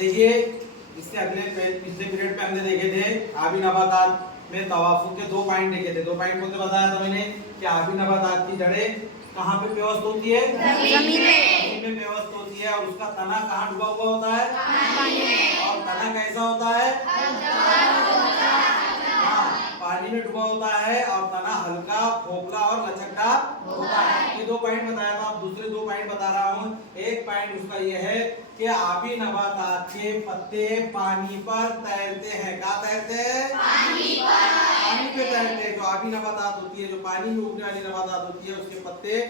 देखिए इसके अगले पिछले पीरियड में हमने देखे थे आबी नबातात में तवाफुक के 2 पॉइंट देखे थे। 2 पॉइंट को तो बताया था मैंने कि आबी नबातात की जड़ें कहाँ पे व्यवस्थित होती है? जमीन में व्यवस्थित होती है। और उसका तना कहाँ डूबा हुआ होता है? पानी में। और तना कैसा होता है? पानी में डूबा होता है और तना हल्का, खोखला और लचकदार होता है। ये 2 पॉइंट बताया था। अब दूसरे 2 पॉइंट बता रहा हूँ। एक पॉइंट उसका ये है कि आबी नबातात के पत्ते पानी पर तैरते हैं। कहाँ तैरते हैं? पानी पे तैरते हैं। जो आबी नबातात होती है, जो पानी में उगने वाली नबातात होती है, उसके पत्ते,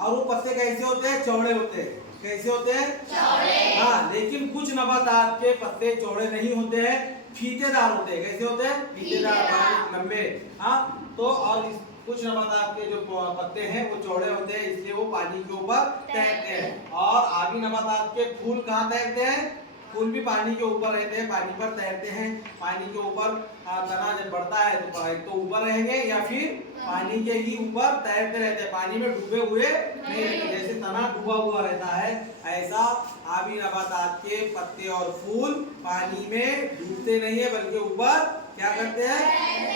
और वो पत्ते कैसे होते हैं? चौड़े होते हैं। कैसे होते हैं? चौड़े। हाँ, लेकिन कुछ नबातात के पत्ते चौड़े नहीं होते हैं, फीतेदार होते हैं। कैसे होते हैं? फीतेदार, बारीक, लंबे। हाँ, तो और कुछ नबातात के जो पत्ते हैं वो चौड़े होते हैं, इसलिए वो पानी के ऊपर तैरते हैं। और आबी नबातात के फूल कहाँ तैरते हैं? फूल भी पानी के ऊपर रहते हैं, पानी पर तैरते हैं। पानी के ऊपर तना जब बढ़ता है तो ऊपर रहेंगे या फिर पानी के ही ऊपर तैरते रहते हैं, पानी में डूबे हुए नहीं रहते। जैसे तना डूबा हुआ रहता है, ऐसा आबी नबातात के पत्ते और फूल पानी में डूबते नहीं है, बल्कि ऊपर क्या करते हैं?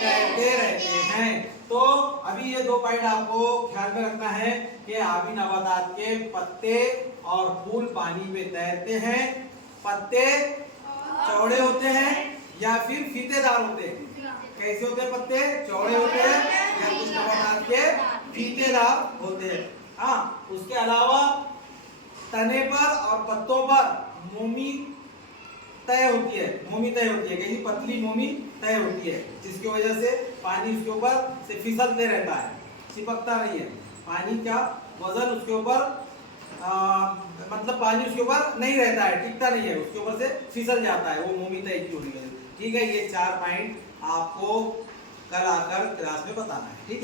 तैरते रहते हैं। तो अभी ये 2 पॉइंट आपको ख्याल में रखना है कि आबी नबातात के पत्ते और फूल पानी में तैरते हैं। पत्ते चौड़े होते हैं या फिर फीतेदार होते हैं? कैसे होते हैं? पत्ते चौड़े होते हैं या कुछ नबातात के फीतेदार होते हैं। हाँ, उसके अलावा तने पर और पत्तों पर मोमी तय होती है। मोमी तय होती है, कैसी? पतली मोमी तय होती है, जिसकी वजह से पानी उसके ऊपर से फिसलते रहता है, चिपकता नहीं है। पानी का वजन उसके ऊपर मतलब पानी उसके ऊपर नहीं रहता है, टिकता नहीं है, उसके ऊपर से फिसल जाता है। वो मोमी तय की होनी है। ठीक है, ये 4 पॉइंट आपको कल आकर क्लास में बताना है। ठीक है।